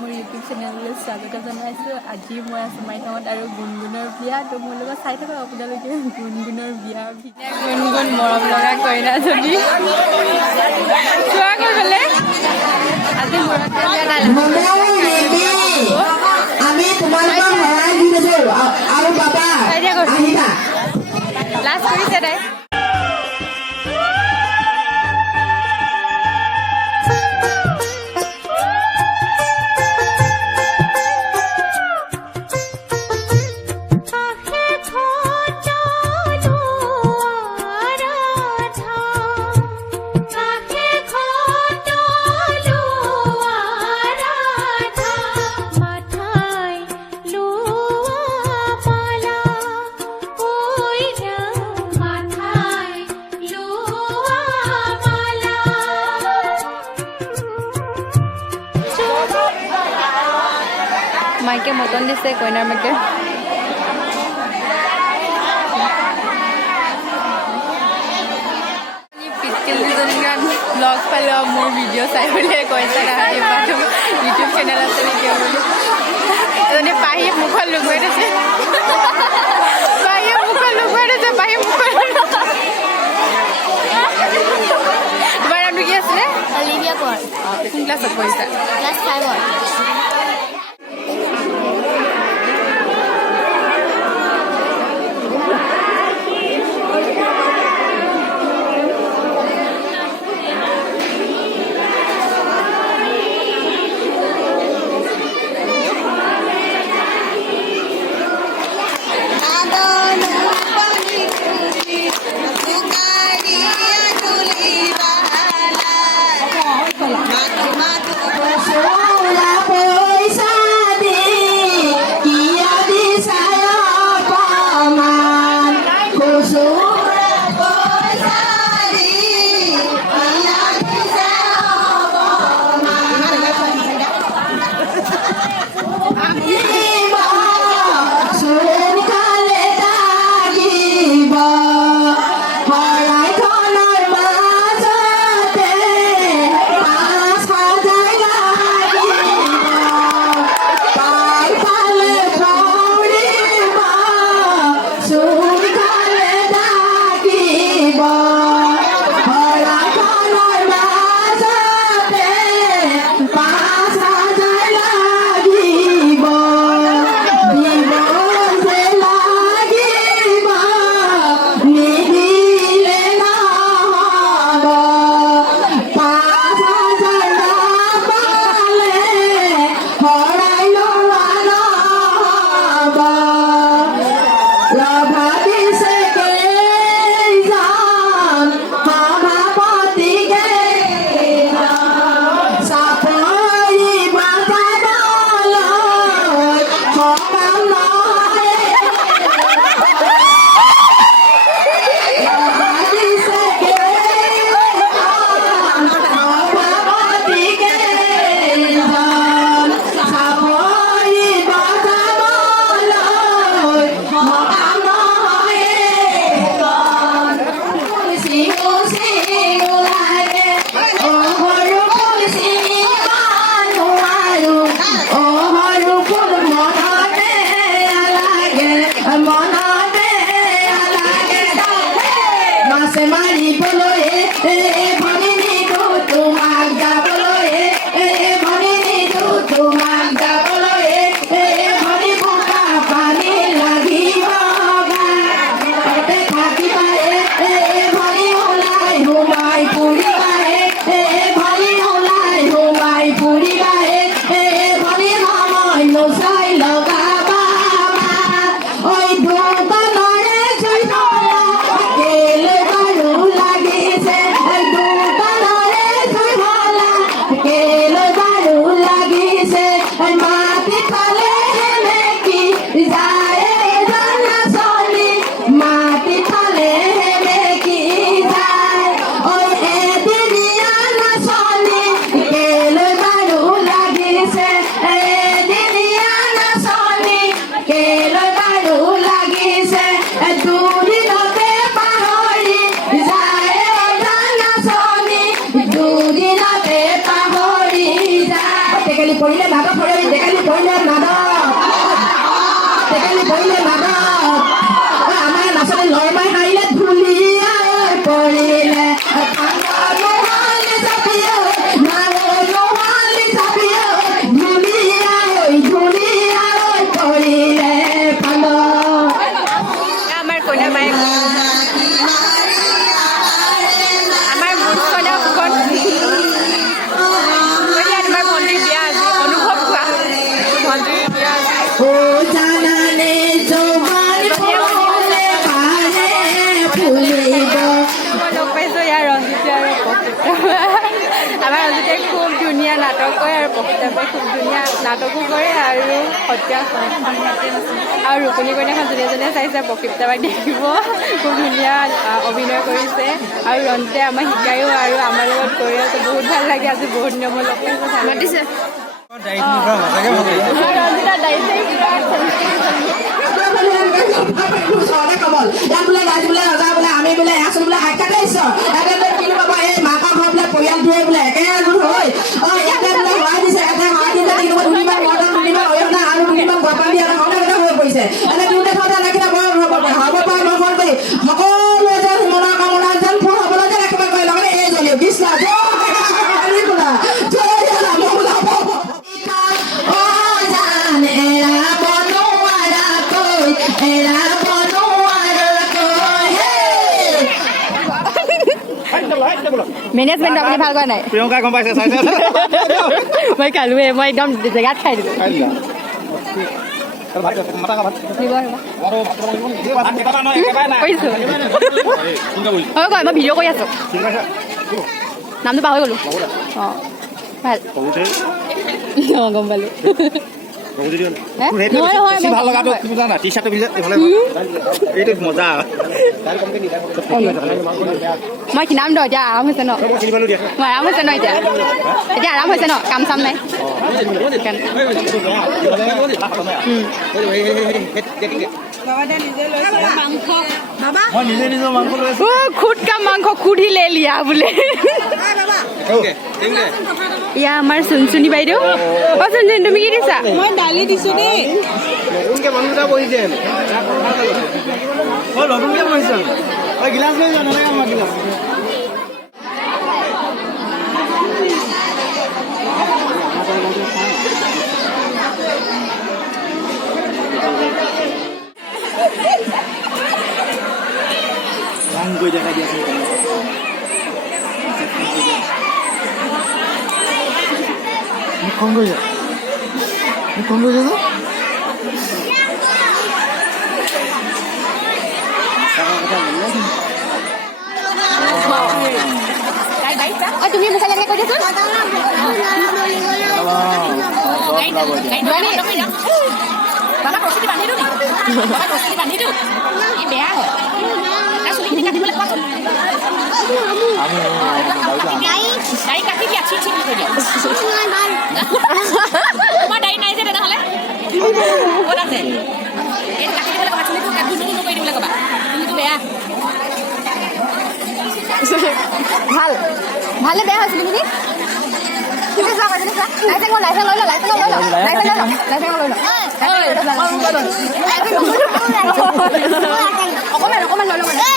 মোৰ ইউটিউব চেনেললৈ স্বাগত জনাইছোঁ। আজি মই আছোঁ মাইথামত আৰু গুণগুণৰ বিয়া। তো মোৰ লগত চাই থাকক আপোনালোকে গুণগুণৰ বিয়া। গুণগুণ মৰম লগা কইনাজনী চোৱা গৈ গ'লে আজি মূৰত আমি তোমালোকৰ সহায় দি দিছো আৰু বাবা আহিবা লাজ কৰিছে তাই। মাইকে মটন দিছে কইনাৰ মাকে। পিতকেলজনীমান ব্লগ পালোঁ মোৰ ভিডিঅ' চাই বুলিয়ে কৈছে ইউটিউব চেনেল আছে নেকি বুলি। এজনী পাহি মুখত লুকুৱাই থৈছে, পাহিয়ে মুখত লুকুৱাই থৈছে, পাহি মুখত। তোমাৰ নামটো কি আছিলে? অলিভিয়া কোঁৱৰ। কোন ক্লাছত পঢ়িছা? ক্লাছ 5ত। টেকালি পৰিলে নাদক ভৰালি টেকালি পৰিলে নাদক টেকালি পৰিলে নাদক আমাৰ নাচনী লৰমাই হাৰিলে ধুলিয়াই পৰিলে নোহালি চাপিয়ে নোহালি চাপিয়ে ধুলিয়াই ধুলিয়াই পৰিলে পাল আমাৰ কইনা মায়ে আমাৰ মুঠ কইনা ফুকন তোমাৰ ভণ্টিৰ বিয়া আজি অনুভৱ কোৱা ভণ্টিৰ বিয়া আজি ও জানানে জবান ফুলে পাহে ফুলিব মই লগ পাইছোঁ ইয়াৰ ৰঞ্জিত আৰু প্ৰকৃতা আমাৰ ৰঞ্জিতে খুব ধুনীয়া নাটক কৰে আৰু প্ৰকৃতাবাই খুব ধুনীয়া নাটকো কৰে আৰু সত্ৰীয়া আৰু ৰুকনি কইনাখন যোনে যোনে চাইছে প্ৰকৃতাবাই দেখিব খুব ধুনীয়া অভিনয় কৰিছে আৰু ৰঞ্জিতে আমাক শিকায়ো আৰু আমাৰ লগত কৰি আছে বহুত ভাল লাগে আজি বহুত দিনৰ মই লগ পাইছোঁ ভাল মাতিছে ৰঞ্জিতা দায়িত্ব কমল ইয়াত বোলে গাছ বোলে ৰজা বোলে আমি বোলে আছোঁ বোলে সাক্ষাতে ঈশ্বৰ ইয়াতে কিনো পাব এই মাকৰ ঘৰ বোলে পৰিয়ালটোৱে বোলে একেলগ হৈ ইয়াতে বোলে হোৱাই দিছে ইয়াতে হোৱাই দিছে দুনিমান মৰ্দন দুনিমান অৰিহণা আৰু দুনিমান গপালি আৰু সদায় হৈ পৰিছে এনে দিওঁতে থওঁতে লাগিলে বৰ হ'ব পাৰে মই ফোন কৰি সকলোৱে যেন মনৰ কামনা যেন ফোন হ'বলৈ যেন একেবাৰে কৰি লগতে এই জ্বলিও কৃষ্ণ মেনেজমেণ্ট আপুনি ভাল কৰা নাই প্ৰিয়ংকা গম পাইছে চাইছে মই খালোৱে মই একদম জেগাত খাই দিলোঁ মই ভিডিঅ' কৰি আছোঁ নামটো পাহৰি গ'লোঁ অঁ ভাল অঁ গম পালোঁ ভাল লগাটো জানা টি চাৰ্টটো পিন্ধে এইফালে এইটো মজা মই কিনাম দ এতিয়া আৰাম হৈছে ন মই আৰাম হৈছে ন এতিয়া এতিয়া আৰাম হৈছে ন কাম চাম নাই খুটকা মাংস খুদিলে লিয়া বোলে ইয়া আমাৰ চুনচুনি বাইদেউ অ চুনচুনি তুমি কি দিছা মই দালি দিছোঁ দেই নতুনকে মানুহটা বহিছে নতুনকে বহিছে গিলাচ লৈ যোৱা নালাগে আমাৰ গিলাচ ৰং গৈ দেখাই দি আছে কম গৈ যা কম গৈ যা তুমি মুখে লাগে কৈ দিয়াচোন বাবা প্ৰস্তুতি বান্ধি দিওঁ বাবা প্ৰস্তুতি বান্ধি দিওঁ এই বেয়া হয় তাৰ চুলিখিনি কাটিবলৈ কোৱাচোন দাড়ি কাটি দিয়া চিট চিট কৰি দিয়া তোমাৰ দাড়ি নাই যে তেনেহ'লে ক'ত আছে এইটো কাটি দিবলৈ ক'বা চুলিটো কাটি চুলি কৰি দিবলৈ ক'বা চুলিটো বেয়া ভাল ভালে বেয়া হৈছিলে নেকি তুমি চোৱা কৈছে চোৱা লাইচেন্স লৈ ল লাইচেন্স লৈ ল অকণমান লৈ ল'ব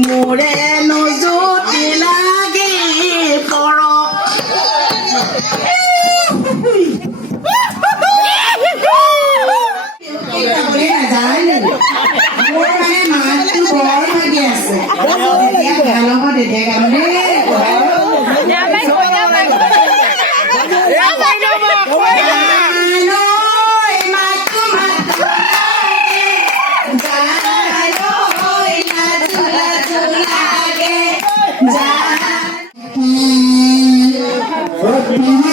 মোৰে নজুতি লাগি পৰক মোৰ মানে মাতটো বৰ লাগি আছে ভাল হ'ব তেতিয়া কাৰণে Happy